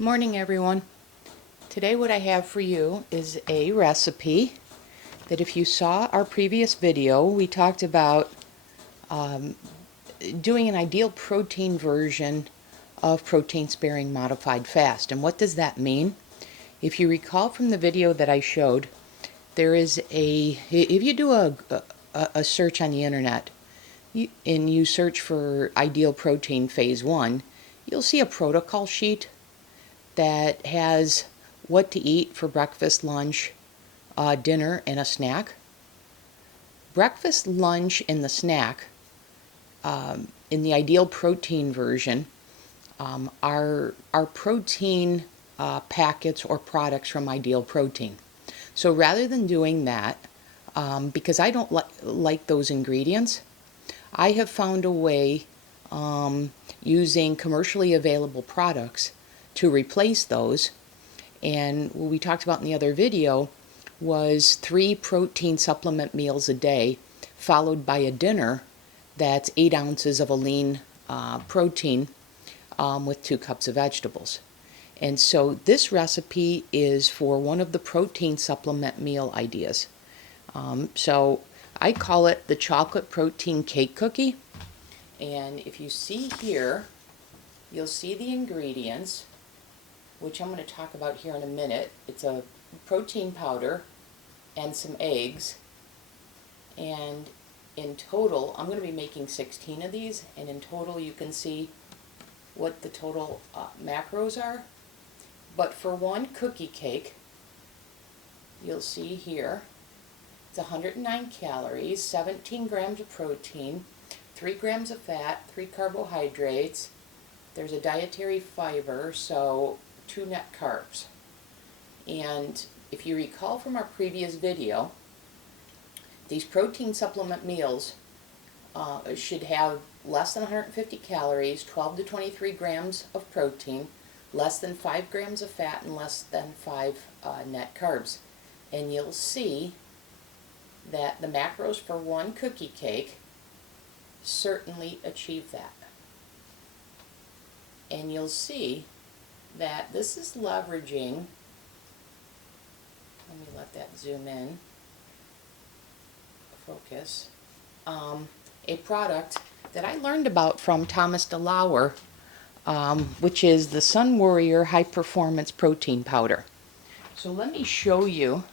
Morning everyone. Today what I have for you is a recipe that if you saw our previous video we talked about doing an ideal protein version of protein sparing modified fast. And what does that mean? If you recall from the video that I showed, there is if you do a search on the internet and you search for ideal protein phase 1, you'll see a protocol sheet that has what to eat for breakfast, lunch, dinner, and a snack. Breakfast, lunch, and the snack in the ideal protein version are protein packets or products from Ideal Protein. So rather than doing that, because I don't like those ingredients, I have found a way using commercially available products to replace those. And what we talked about in the other video was 3 protein supplement meals a day followed by a dinner that's 8 ounces of a lean protein with 2 cups of vegetables. And so this recipe is for one of the protein supplement meal ideas. So I call it the chocolate protein cake cookie. And if you see here, you'll see the ingredients, which I'm going to talk about here in a minute. It's a protein powder and some eggs. And in total, I'm going to be making 16 of these. And in total, you can see what the total macros are. But for one cookie cake, you'll see here, it's 109 calories, 17 grams of protein, 3 grams of fat, 3 carbohydrates. There's a dietary fiber, so 2 net carbs. And if you recall from our previous video, these protein supplement meals should have less than 150 calories, 12 to 23 grams of protein, less than 5 grams of fat, and less than 5 net carbs. And you'll see that the macros for one cookie cake certainly achieve that. And you'll see that this is leveraging, let me let that zoom in, focus, a product that I learned about from Thomas DeLauer, which is the Sun Warrior High Performance Protein Powder. So let me show you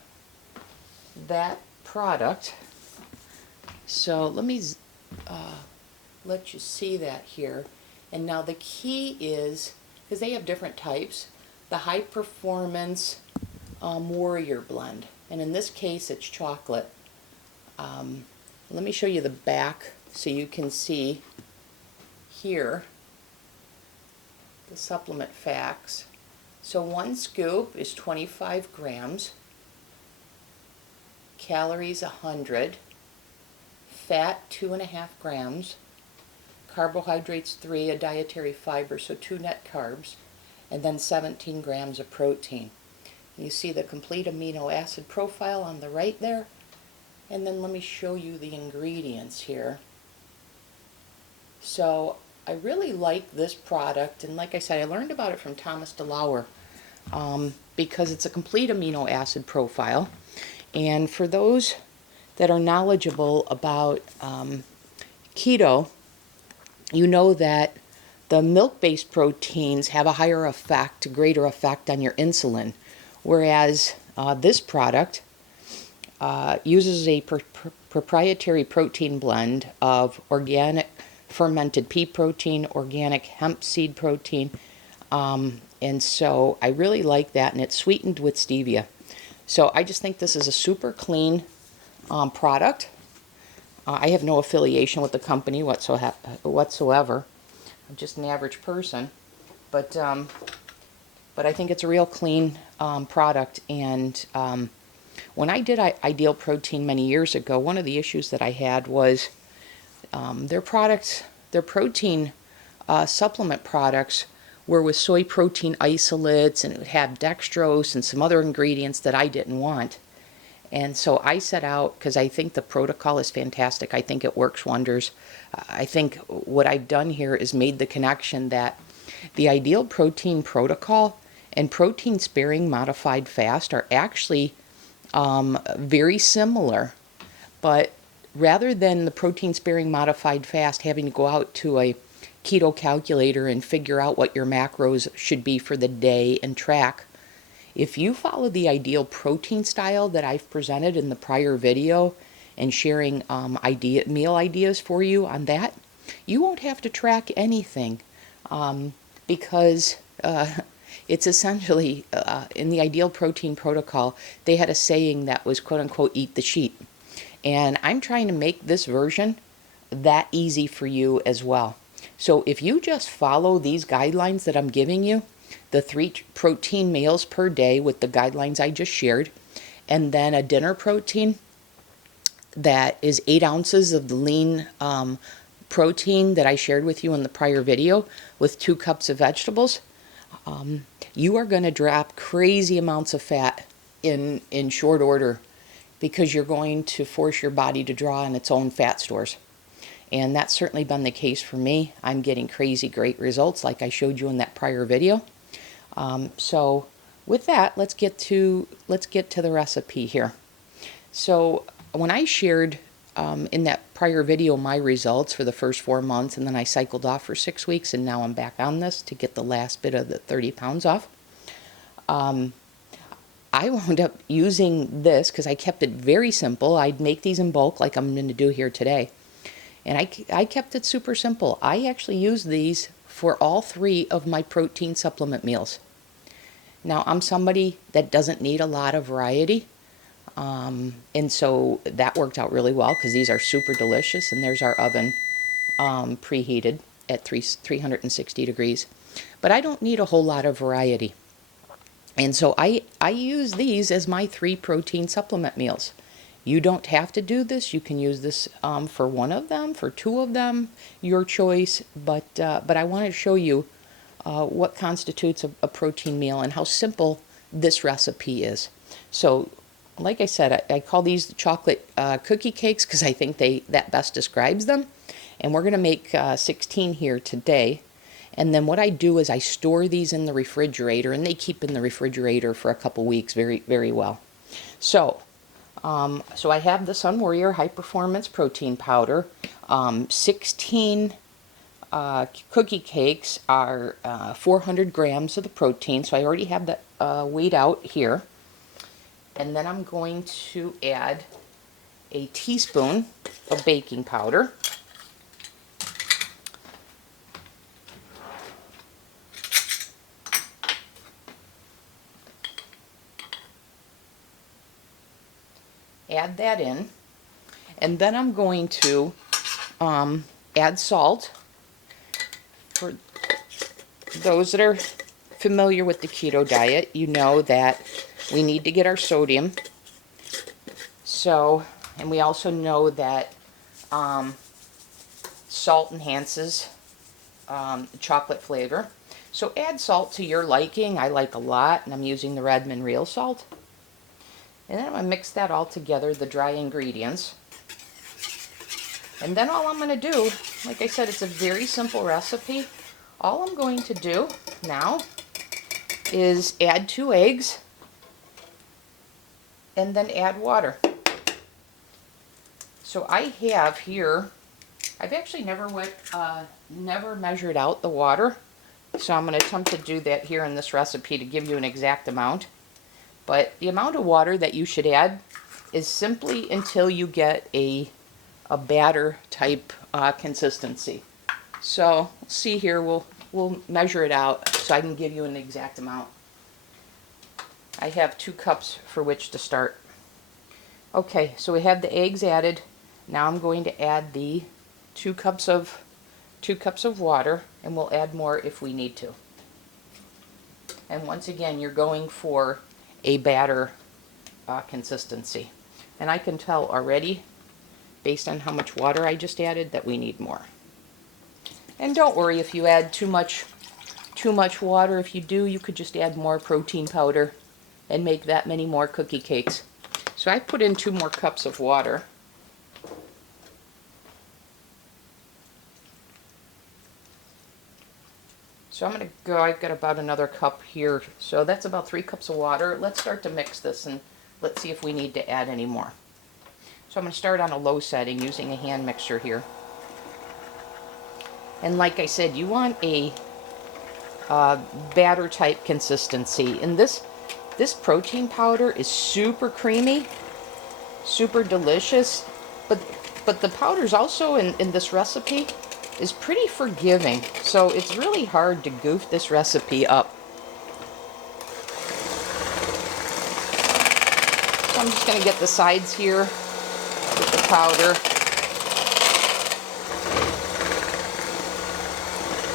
that product. So let me let you see that here. And now the key is, because they have different types, the High Performance Warrior Blend. And in this case it's chocolate. Let me show you the back so you can see here the supplement facts. So 1 scoop is 25 grams, calories 100, fat 2.5 grams, carbohydrates 3, a dietary fiber, so 2 net carbs, and then 17 grams of protein. You see the complete amino acid profile on the right there. And then let me show you the ingredients here. So I really like this product, and like I said, I learned about it from Thomas DeLauer because it's a complete amino acid profile. And for those that are knowledgeable about keto, you know that the milk-based proteins have a higher effect, greater effect on your insulin, whereas this product uses a proprietary protein blend of organic fermented pea protein, organic hemp seed protein, and so I really like that, and it's sweetened with stevia. So I just think this is a super clean product. I have no affiliation with the company whatsoever. I'm just an average person, but I think it's a real clean product. And when I did Ideal Protein many years ago, one of the issues that I had was their protein supplement products were with soy protein isolates, and it would have dextrose and some other ingredients that I didn't want. And so I set out, because I think the protocol is fantastic. I think it works wonders. I think what I've done here is made the connection that the Ideal Protein protocol and protein sparing modified fast are actually very similar, but rather than the protein sparing modified fast having to go out to a keto calculator and figure out what your macros should be for the day and track, if you follow the ideal protein style that I've presented in the prior video and sharing meal ideas for you on that, you won't have to track anything, because it's essentially, in the ideal protein protocol, they had a saying that was quote unquote eat the sheet. And I'm trying to make this version that easy for you as well. So if you just follow these guidelines that I'm giving you, the 3 protein meals per day with the guidelines I just shared, and then a dinner protein that is 8 ounces of the lean protein that I shared with you in the prior video with 2 cups of vegetables, you are going to drop crazy amounts of fat in short order, because you're going to force your body to draw on its own fat stores. And that's certainly been the case for me. I'm getting crazy great results like I showed you in that prior video. So with that, let's get to the recipe here. So when I shared in that prior video my results for the first 4 months, and then I cycled off for 6 weeks, and now I'm back on this to get the last bit of the 30 pounds off, I wound up using this because I kept it very simple. I'd make these in bulk like I'm going to do here today. And I kept it super simple. I actually use these for all 3 of my protein supplement meals. Now, I'm somebody that doesn't need a lot of variety. And so that worked out really well because these are super delicious. And there's our oven preheated at 360 degrees. But I don't need a whole lot of variety. And so I use these as my 3 protein supplement meals. You don't have to do this. You can use this for 1 of them, for 2 of them, your choice. But I want to show you what constitutes a protein meal and how simple this recipe is. So, like I said, I call these chocolate cookie cakes because I think that best describes them. And we're going to make 16 here today. And then what I do is I store these in the refrigerator, and they keep in the refrigerator for a couple weeks very, very well. So I have the Sun Warrior High Performance Protein Powder. 16 cookie cakes are 400 grams of the protein, so I already have that weighed out here. And then I'm going to add a teaspoon of baking powder. Add that in, and then I'm going to add salt. For those that are familiar with the keto diet, you know that we need to get our sodium. So, and we also know that salt enhances chocolate flavor. So add salt to your liking. I like a lot, and I'm using the Redmond Real Salt. And then I'm going to mix that all together, the dry ingredients. And then all I'm going to do, like I said, it's a very simple recipe. All I'm going to do now is add 2 eggs and then add water. So I have here, I've actually never measured out the water. So I'm going to attempt to do that here in this recipe to give you an exact amount. But the amount of water that you should add is simply until you get a batter type consistency. So see here, we'll measure it out so I can give you an exact amount. I have 2 cups for which to start. Okay, so we have the eggs added. Now I'm going to add the 2 cups of water, and we'll add more if we need to. And once again, you're going for a batter consistency. And I can tell already, based on how much water I just added, that we need more. And don't worry if you add too much water. If you do, you could just add more protein powder and make that many more cookie cakes. So I put in 2 more cups of water. So I'm going to go, I've got about another cup here. So that's about 3 cups of water. Let's start to mix this and let's see if we need to add any more. So I'm going to start on a low setting using a hand mixer here. And like I said, you want a batter type consistency. And this protein powder is super creamy, super delicious, but the powder's also in this recipe is pretty forgiving, so it's really hard to goof this recipe up. So I'm just going to get the sides here with the powder.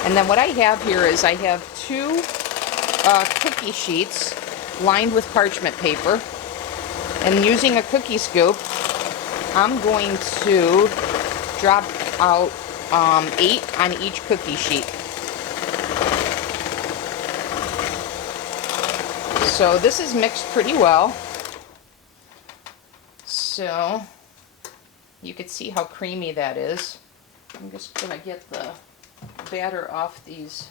And then what I have here is I have 2 cookie sheets lined with parchment paper. And using a cookie scoop, I'm going to drop out 8 on each cookie sheet. So this is mixed pretty well. So you can see how creamy that is. I'm just going to get the batter off these.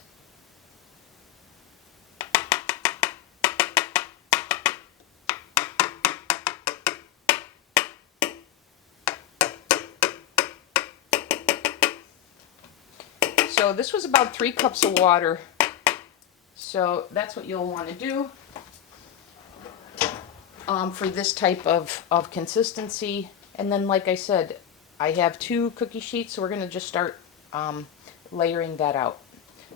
So this was about 3 cups of water. So that's what you'll want to do for this type of consistency. And then, like I said, I have 2 cookie sheets, so we're going to just start layering that out.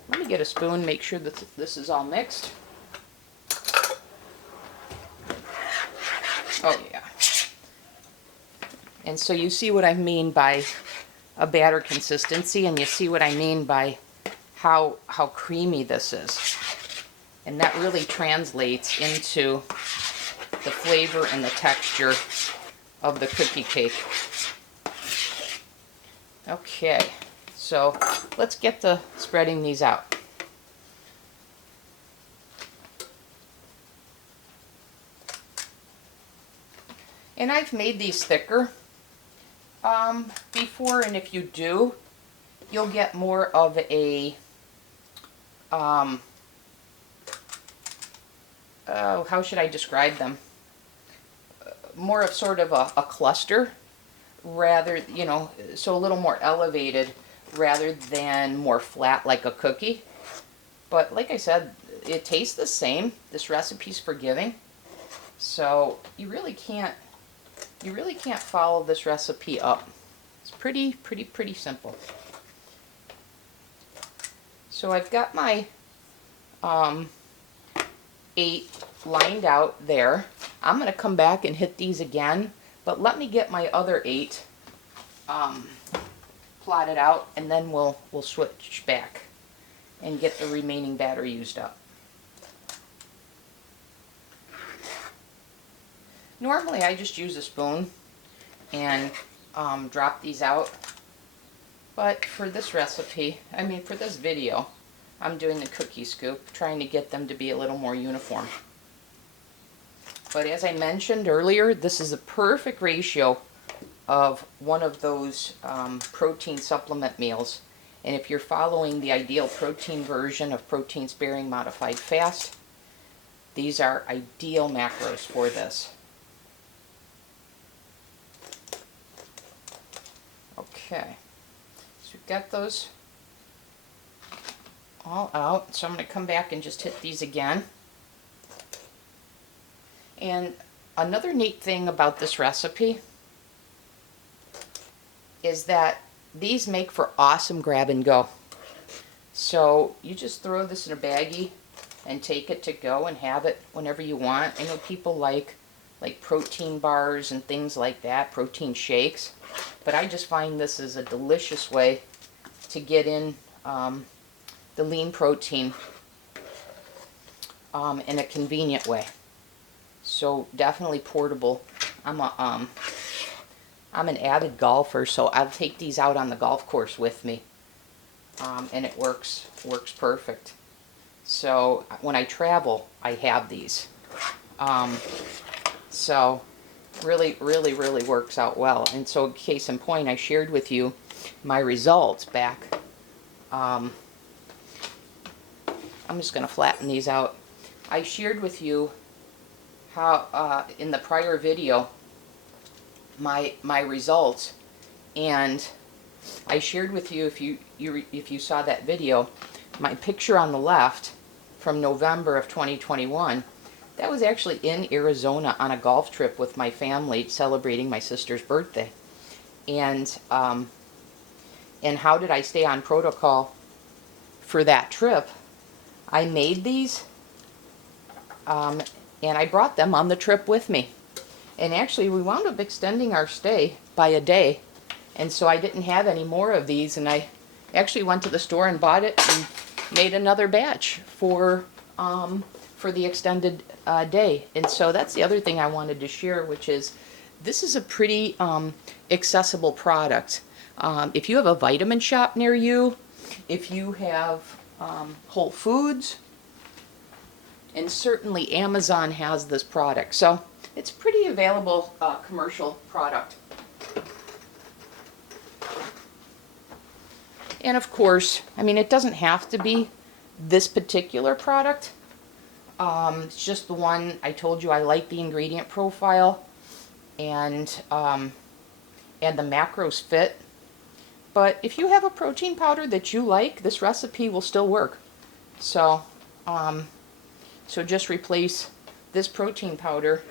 Let me get a spoon, make sure that this is all mixed. Oh yeah. And so you see what I mean by a batter consistency, and you see what I mean by how creamy this is. And that really translates into the flavor and the texture of the cookie cake. Okay, so let's get to spreading these out. And I've made these thicker before, and if you do, you'll get more of a how should I describe them? More of sort of a cluster, rather, you know, so a little more elevated rather than more flat like a cookie. But like I said, it tastes the same. This recipe's forgiving, so you really can't follow this recipe up. It's pretty simple. So I've got my 8 lined out there. I'm going to come back and hit these again, but let me get my other 8 plotted out, and then we'll switch back and get the remaining batter used up. Normally I just use a spoon and drop these out, but for this recipe, I mean for this video, I'm doing the cookie scoop, trying to get them to be a little more uniform. But as I mentioned earlier, this is a perfect ratio of one of those protein supplement meals. And if you're following the ideal protein version of protein sparing modified fast, these are ideal macros for this. Okay, so we've got those all out. So I'm going to come back and just hit these again. And another neat thing about this recipe is that these make for awesome grab and go. So you just throw this in a baggie and take it to go and have it whenever you want. I know people like protein bars and things like that, protein shakes, but I just find this is a delicious way to get in the lean protein in a convenient way. So definitely portable. I'm an avid golfer, so I'll take these out on the golf course with me, and it works perfect. So when I travel, I have these. So really works out well. And so case in point, I shared with you my results back I'm just going to flatten these out. I shared with you how in the prior video my results, and I shared with you, if you saw that video, my picture on the left from November of 2021. That was actually in Arizona on a golf trip with my family celebrating my sister's birthday. And how did I stay on protocol for that trip? I made these and I brought them on the trip with me. And actually we wound up extending our stay by a day, and so I didn't have any more of these, and I actually went to the store and bought it and made another batch for the extended day. And so that's the other thing I wanted to share, which is this is a pretty accessible product. If you have a vitamin shop near you, if you have Whole Foods, and certainly Amazon has this product. So it's pretty available commercial product. And of course, I mean, it doesn't have to be this particular product. It's just the one I told you I like the ingredient profile, and the macros fit. But if you have a protein powder that you like, this recipe will still work. So, so just replace this protein powder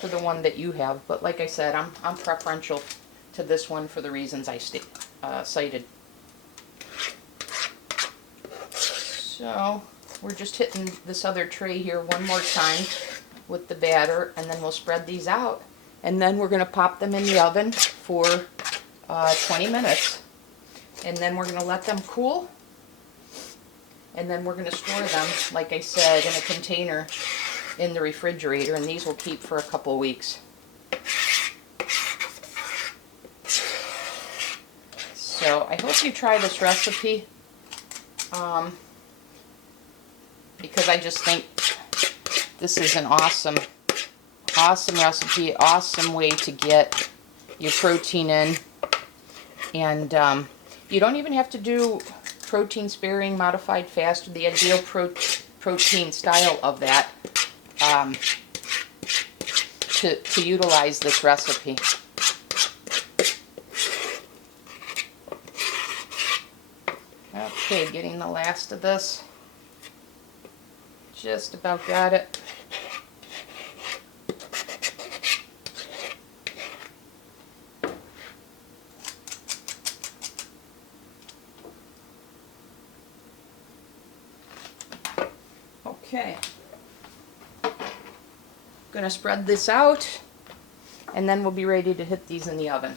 for the one that you have. But like I said, I'm preferential to this one for the reasons I cited. So we're just hitting this other tray here one more time with the batter, and then we'll spread these out, and then we're going to pop them in the oven for 20 minutes, and then we're going to let them cool, and then we're going to store them, like I said, in a container in the refrigerator, and these will keep for a couple of weeks. So I hope you try this recipe, because I just think this is an awesome recipe, awesome way to get your protein in. And you don't even have to do protein sparing modified fast, or the ideal protein style of that to utilize this recipe. Okay, getting the last of this. Just about got it. Okay. Going to spread this out, and then we'll be ready to hit these in the oven.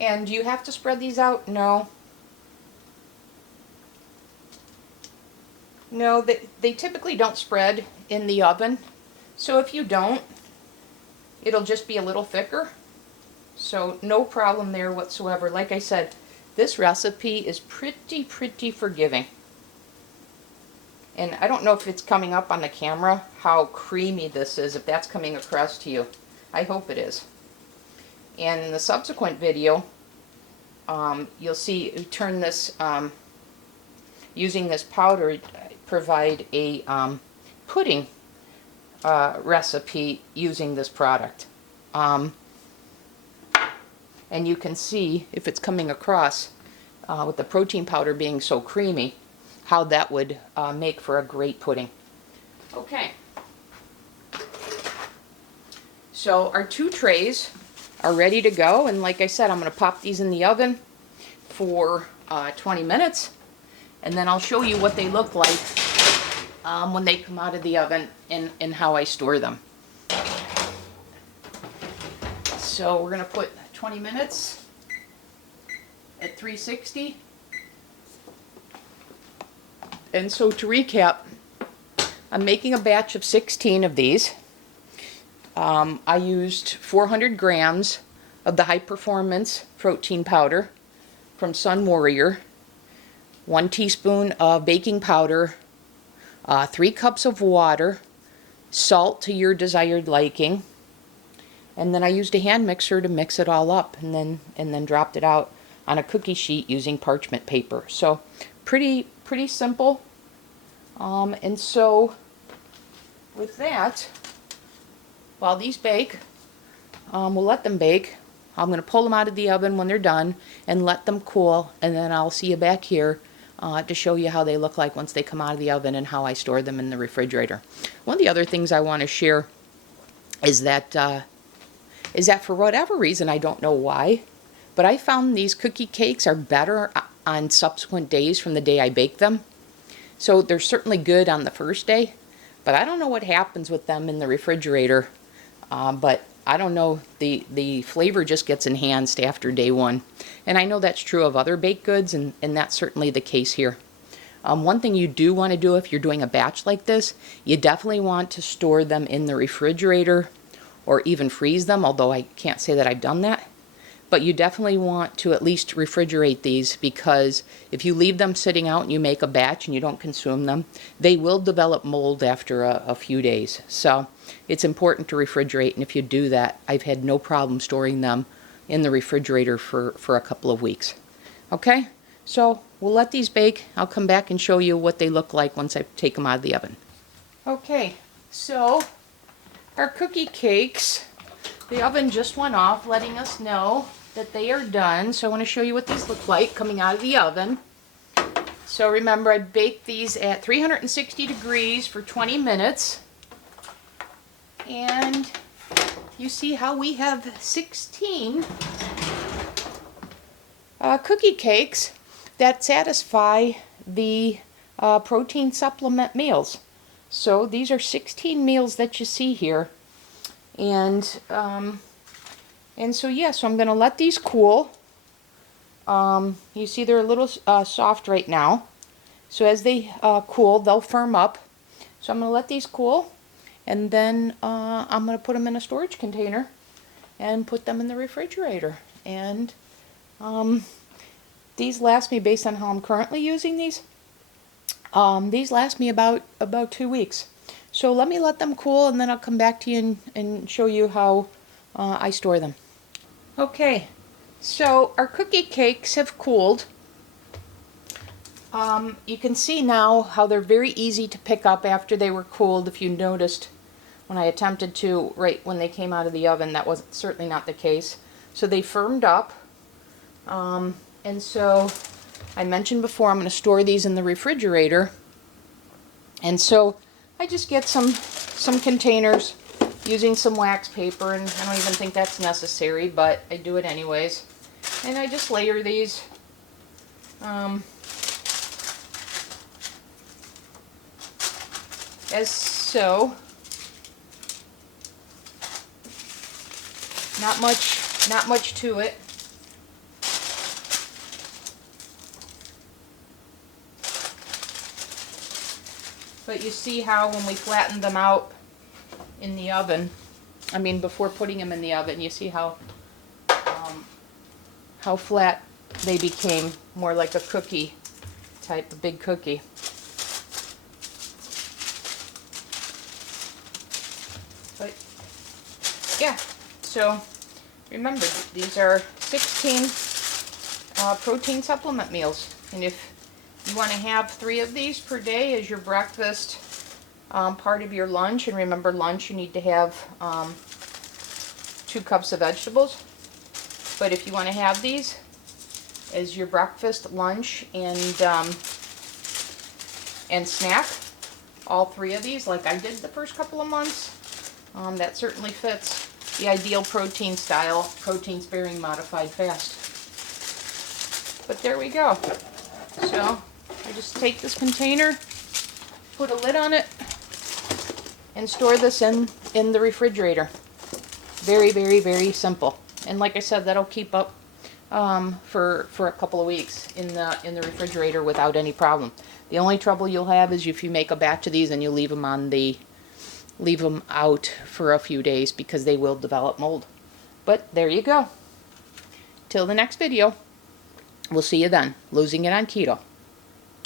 And do you have to spread these out? No. No, they typically don't spread in the oven. So if you don't, it'll just be a little thicker. So no problem there whatsoever. Like I said, this recipe is pretty forgiving. And I don't know if it's coming up on the camera, how creamy this is, if that's coming across to you. I hope it is. And in the subsequent video, you'll see, turn this, using this powder, provide a pudding recipe using this product. And you can see, if it's coming across, with the protein powder being so creamy, how that would make for a great pudding. Okay. So our 2 trays are ready to go, and like I said, I'm going to pop these in the oven for 20 minutes, and then I'll show you what they look like when they come out of the oven, and how I store them. So we're going to put 20 minutes at 360. And so to recap, I'm making a batch of 16 of these. I used 400 grams of the high performance protein powder from Sun Warrior, 1 teaspoon of baking powder, 3 cups of water, salt to your desired liking, And then I used a hand mixer to mix it all up, and then dropped it out on a cookie sheet using parchment paper. So pretty simple. And so with that, while these bake, we'll let them bake. I'm going to pull them out of the oven when they're done and let them cool, and then I'll see you back here to show you how they look like once they come out of the oven and how I store them in the refrigerator. One of the other things I want to share is that for whatever reason, I don't know why, but I found these cookie cakes are better on subsequent days from the day I bake them. So they're certainly good on the first day, but I don't know what happens with them in the refrigerator. But I don't know, the flavor just gets enhanced after day one. And I know that's true of other baked goods, and that's certainly the case here. One thing you do want to do if you're doing a batch like this, you definitely want to store them in the refrigerator or even freeze them, although I can't say that I've done that. But you definitely want to at least refrigerate these, because if you leave them sitting out and you make a batch and you don't consume them, they will develop mold after a few days. So it's important to refrigerate, and if you do that, I've had no problem storing them in the refrigerator for a couple of weeks. Okay, so we'll let these bake. I'll come back and show you what they look like once I take them out of the oven. Okay, so our cookie cakes, the oven just went off, letting us know that they are done. So I want to show you what these look like coming out of the oven. So remember, I baked these at 360 degrees for 20 minutes. And you see how we have 16 cookie cakes that satisfy the protein supplement meals. So these are 16 meals that you see here. And so yeah, so I'm going to let these cool. You see they're a little soft right now. So as they cool, they'll firm up. So I'm going to let these cool, and then I'm going to put them in a storage container and put them in the refrigerator. And these last me, based on how I'm currently using these last me about 2 weeks. So let me let them cool, and then I'll come back to you and show you how I store them. Okay, so our cookie cakes have cooled. You can see now how they're very easy to pick up after they were cooled. If you noticed when I attempted to, right when they came out of the oven, that was certainly not the case. So they firmed up. And so I mentioned before, I'm going to store these in the refrigerator. And so I just get some containers using some wax paper, and I don't even think that's necessary, but I do it anyways. And I just layer these as so. Not much to it. But you see how when we flattened them out in the oven, I mean before putting them in the oven, you see how flat they became, more like a cookie type, a big cookie. But yeah, so remember, these are 16 protein supplement meals, and if you want to have 3 of these per day as your breakfast, part of your lunch, and remember lunch you need to have 2 cups of vegetables. But if you want to have these as your breakfast, lunch, and snack, all 3 of these, like I did the first couple of months, that certainly fits the ideal protein style, protein sparing modified fast. But there we go. So I just take this container, put a lid on it, and store this in the refrigerator. Very, very, very simple. And like I said, that'll keep up for a couple of weeks in the refrigerator without any problem. The only trouble you'll have is if you make a batch of these and you leave them out for a few days, because they will develop mold. But there you go. Till the next video. We'll see you then. Losing it on keto.